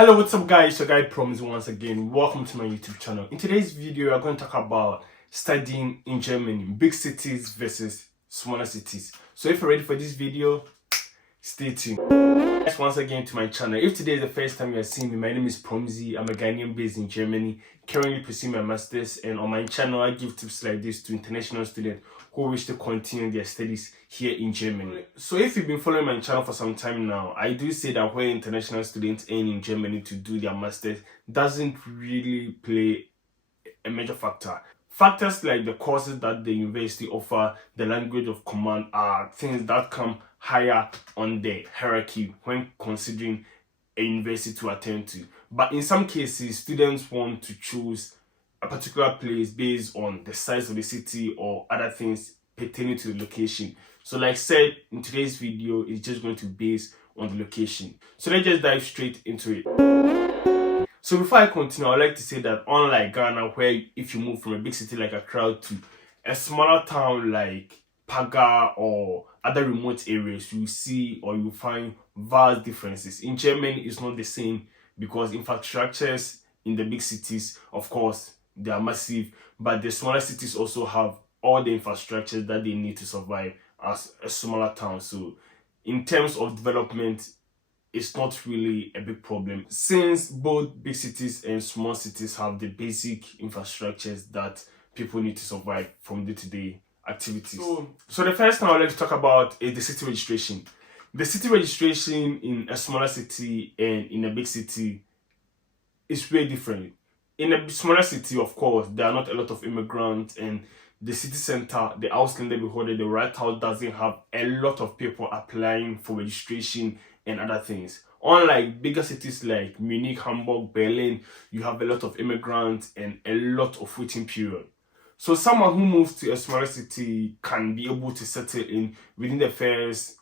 Hello, what's up guys? Your guy Proms once again. Welcome to my YouTube channel. In today's video, we are going to talk about studying in Germany, big cities versus smaller cities. So if you're ready for this video, stay tuned. Guys, once again to my channel. If today is the first time you are seeing me, my name is Promzy. I'm a Ghanaian based in Germany, currently pursuing my masters, and on my channel I give tips like this to international students who wish to continue their studies here in Germany. So if you've been following my channel for some time now, I do say that where international students earn in Germany to do their masters doesn't really play a major factor. Factors like the courses that the university offer, the language of command are things that come higher on the hierarchy when considering a university to attend to. But in some cases, students want to choose a particular place based on the size of the city or other things pertaining to the location. So like said, in today's video, it's just going to be based on the location. So let's just dive straight into it. So before I continue, I'd like to say that unlike Ghana, where if you move from a big city like Accra to a smaller town like Paga or other remote areas, you see or you find vast differences. In Germany, it's not the same because infrastructures in the big cities, of course, they are massive, but the smaller cities also have all the infrastructure that they need to survive as a smaller town. So in terms of development, it's not really a big problem since both big cities and small cities have the basic infrastructures that people need to survive from day-to-day activities. So the first thing I would like to talk about is the city registration. The city registration in a smaller city and in a big city is very different. In a smaller city, of course, there are not a lot of immigrants, and the city center, the Ausländer Behörde, the Right House doesn't have a lot of people applying for registration and other things. Unlike bigger cities like Munich, Hamburg, Berlin, you have a lot of immigrants and a lot of waiting period. So someone who moves to a smaller city can be able to settle in within the first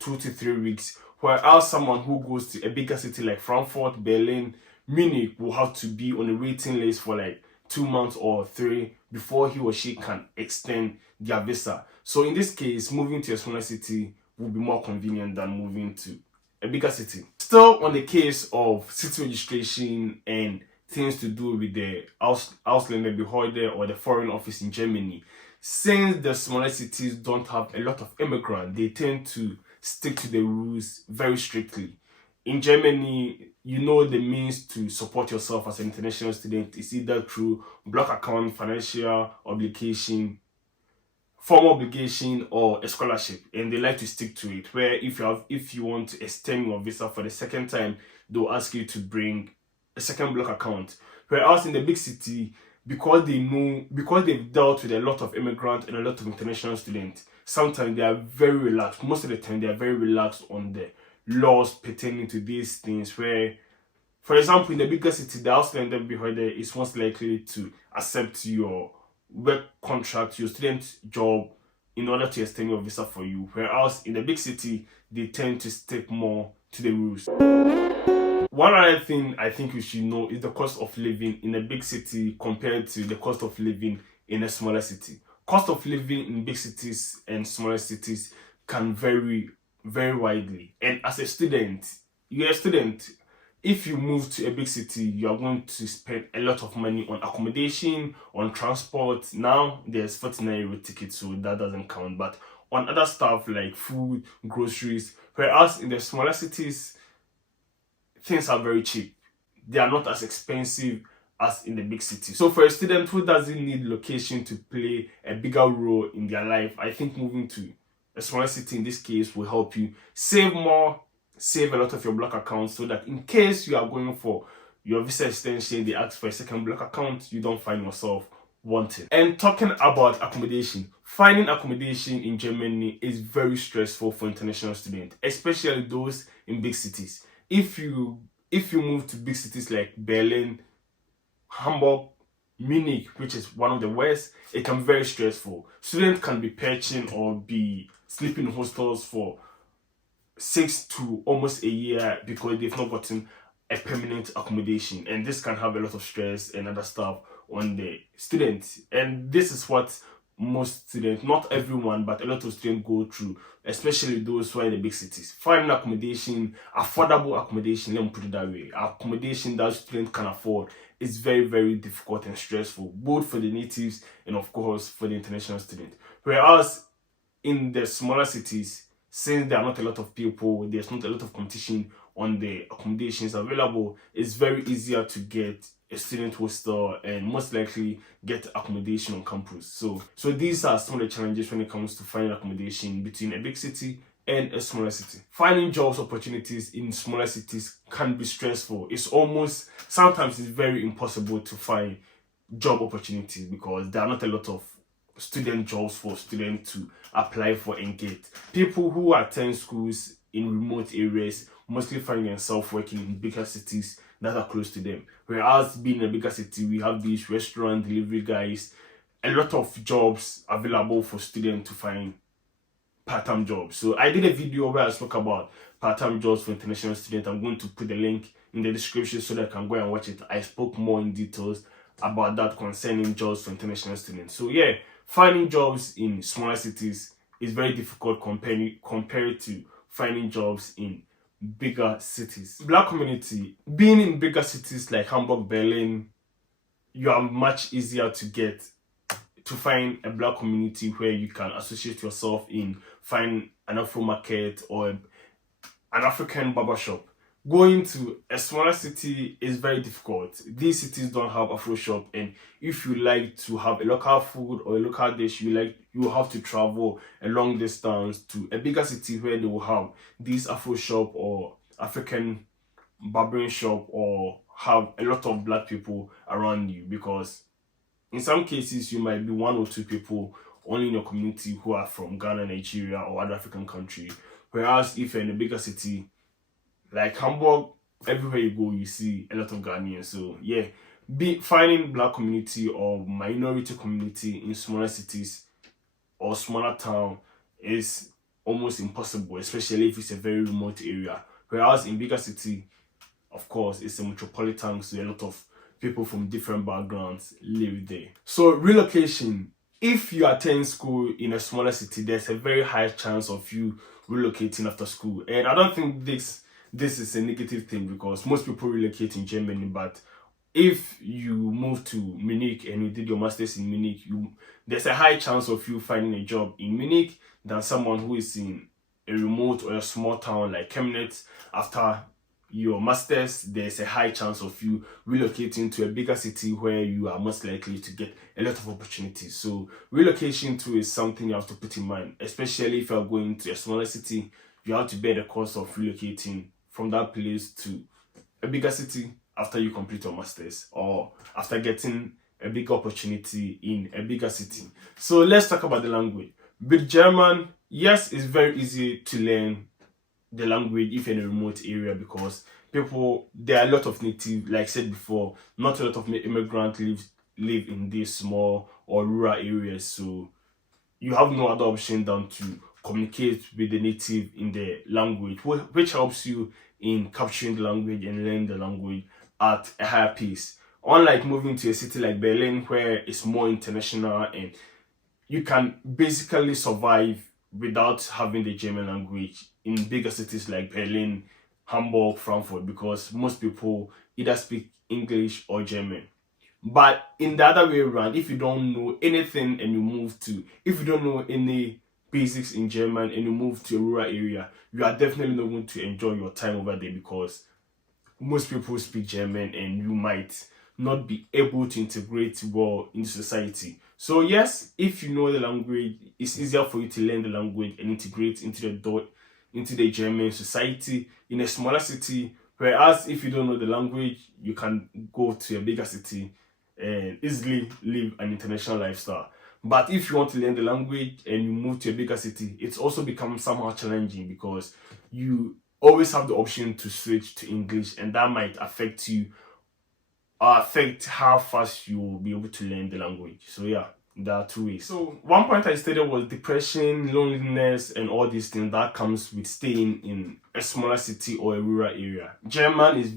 2 to 3 weeks, whereas someone who goes to a bigger city like Frankfurt, Berlin, Munich will have to be on a waiting list for like 2 months or 3 before he or she can extend their visa. So in this case, moving to a smaller city will be more convenient than moving to a bigger city. Still on the case of city registration and things to do with the Ausländer Behörde or the Foreign Office in Germany, since the smaller cities don't have a lot of immigrants, they tend to stick to the rules very strictly. In Germany, you know the means to support yourself as an international student is either through block account, financial obligation, formal obligation, or a scholarship, and they like to stick to it. Where if you want to extend your visa for the second time, they'll ask you to bring a second block account. Whereas in the big city, because they've dealt with a lot of immigrants and a lot of international students, sometimes they are very relaxed. Most of the time, they are very relaxed on the laws pertaining to these things. Where, for example, in the bigger city, the Ausländer Behörde is most likely to accept your work contract, your student job, in order to extend your visa for you. Whereas in the big city, they tend to stick more to the rules. One other thing I think you should know is the cost of living in a big city compared to the cost of living in a smaller city. Cost of living in big cities and smaller cities can vary very widely. And as a student, you're a student. If you move to a big city, you are going to spend a lot of money on accommodation, on transport. Now there's 49 euro tickets, so that doesn't count. But on other stuff like food, groceries, whereas in the smaller cities, things are very cheap. They are not as expensive as in the big city. So for a student who doesn't need location to play a bigger role in their life, I think moving to a smaller city in this case will help you save more, save a lot of your block accounts, so that in case you are going for your visa extension, they ask for a second block account, you don't find yourself wanting. And talking about accommodation, finding accommodation in Germany is very stressful for international students, especially those in big cities. If you move to big cities like Berlin, Hamburg, Munich, which is one of the worst, it can be very stressful. Students can be perching or be sleeping in hostels for 6 to almost a year because they've not gotten a permanent accommodation, and this can have a lot of stress and other stuff on the students. And this is what most students, not everyone, but a lot of students go through, especially those who are in the big cities. Finding accommodation, affordable accommodation, let me put it that way, accommodation that students can afford is very, very difficult and stressful, both for the natives and of course for the international students. Whereas in the smaller cities, since there are not a lot of people, there's not a lot of competition on the accommodations available, it's very easier to get a student hostel and most likely get accommodation on campus. So these are some of the challenges when it comes to finding accommodation between a big city and a smaller city. Finding jobs opportunities in smaller cities can be stressful. Sometimes it's very impossible to find job opportunities because there are not a lot of student jobs for students to apply for and get. People who attend schools in remote areas mostly find themselves working in bigger cities that are close to them. Whereas being in a bigger city, we have these restaurant delivery guys, a lot of jobs available for students to find part-time jobs. So I did a video where I spoke about part-time jobs for international students. I'm going to put the link in the description so that I can go and watch it. I spoke more in details about that concerning jobs for international students. So yeah, finding jobs in smaller cities is very difficult compared to finding jobs in bigger cities. Black community, being in bigger cities like Hamburg, Berlin, you are much easier to find a black community where you can associate yourself in, find an Afro market or an African barbershop. Going to a smaller city is very difficult. These cities don't have Afro shop, and if you like to have a local food or a local dish, you have to travel a long distance to a bigger city where they will have this Afro shop or African barbering shop or have a lot of black people around you, because in some cases you might be one or two people only in your community who are from Ghana, Nigeria or other African country. Whereas if you're in a bigger city like Hamburg, everywhere you go, you see a lot of Ghanaians. So yeah, finding black community or minority community in smaller cities or smaller town is almost impossible, especially if it's a very remote area. Whereas in bigger city, of course, it's a metropolitan, so a lot of people from different backgrounds live there. So relocation, if you attend school in a smaller city, there's a very high chance of you relocating after school. And I don't think this is a negative thing because most people relocate in Germany, but if you move to Munich and you did your masters in Munich, there's a high chance of you finding a job in Munich than someone who is in a remote or a small town like Chemnitz. After your masters, there's a high chance of you relocating to a bigger city where you are most likely to get a lot of opportunities. So relocation too is something you have to put in mind, especially if you're going to a smaller city. You have to bear the cost of relocating from that place to a bigger city after you complete your masters or after getting a big opportunity in a bigger city. So let's talk about the language. With German, yes, it's very easy to learn the language if you're in a remote area because there are a lot of native, like I said before, not a lot of immigrants live in these small or rural areas. So you have no other option than to communicate with the native in the language, which helps you in capturing the language and learning the language at a higher pace. Unlike moving to a city like Berlin, where it's more international and you can basically survive without having the German language in bigger cities like Berlin, Hamburg, Frankfurt, because most people either speak English or German. But in the other way around, if you don't know anything and if you don't know any basics in German and you move to a rural area, you are definitely not going to enjoy your time over there because most people speak German and you might not be able to integrate well into society. So yes, if you know the language, it's easier for you to learn the language and integrate into the German society in a smaller city. Whereas if you don't know the language, you can go to a bigger city and easily live an international lifestyle. But if you want to learn the language and you move to a bigger city, it's also becomes somehow challenging because you always have the option to switch to English, and that might affect how fast you will be able to learn the language. So yeah, there are two ways. So one point I stated was depression, loneliness, and all these things that comes with staying in a smaller city or a rural area. Germans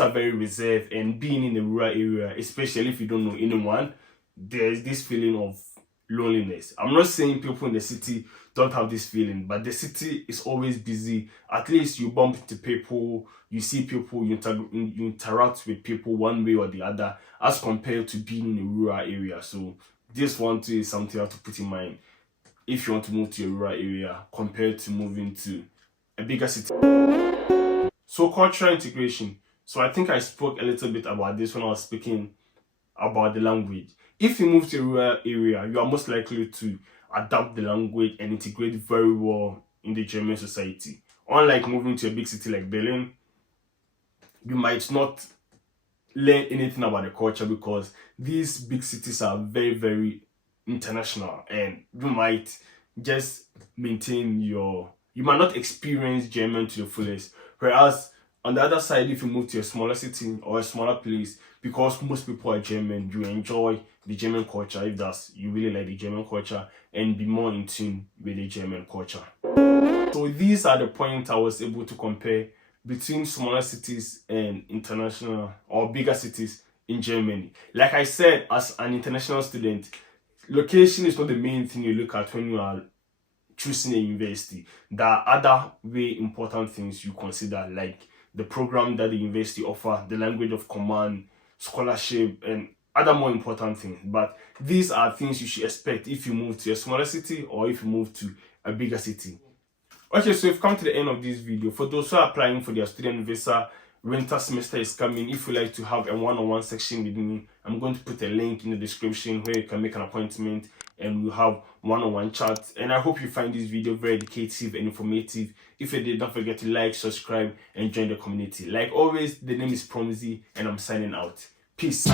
are very reserved, and being in a rural area, especially if you don't know anyone, there's this feeling of loneliness. I'm not saying people in the city don't have this feeling, but the city is always busy. At least you bump into people, you see people, you interact with people one way or the other, as compared to being in a rural area. So this one too is something you have to put in mind if you want to move to a rural area compared to moving to a bigger city. So cultural integration. So I think I spoke a little bit about this when I was speaking about the language. If you move to a rural area, you are most likely to adapt the language and integrate very well in the German society. Unlike moving to a big city like Berlin, you might not learn anything about the culture because these big cities are very, very international, and you might just maintain you might not experience German to the fullest. Whereas on the other side, if you move to a smaller city or a smaller place, because most people are German, you enjoy the German culture if you really like the German culture and be more in tune with the German culture. So these are the points I was able to compare between smaller cities and international or bigger cities in Germany. Like I said, as an international student, location is not the main thing you look at when you are choosing a university. There are other very important things you consider, like the program that the university offer, the language of command, scholarship, and other more important things. But these are things you should expect if you move to a smaller city or if you move to a bigger city. Okay, so we've come to the end of this video. For those who are applying for their student visa, winter semester is coming. If you like to have a one-on-one section with me, I'm going to put a link in the description where you can make an appointment and we'll have one-on-one chats. And I hope you find this video very educative and informative. If you did, don't forget to like, subscribe, and join the community. Like always, the name is Promzy and I'm signing out. Peace.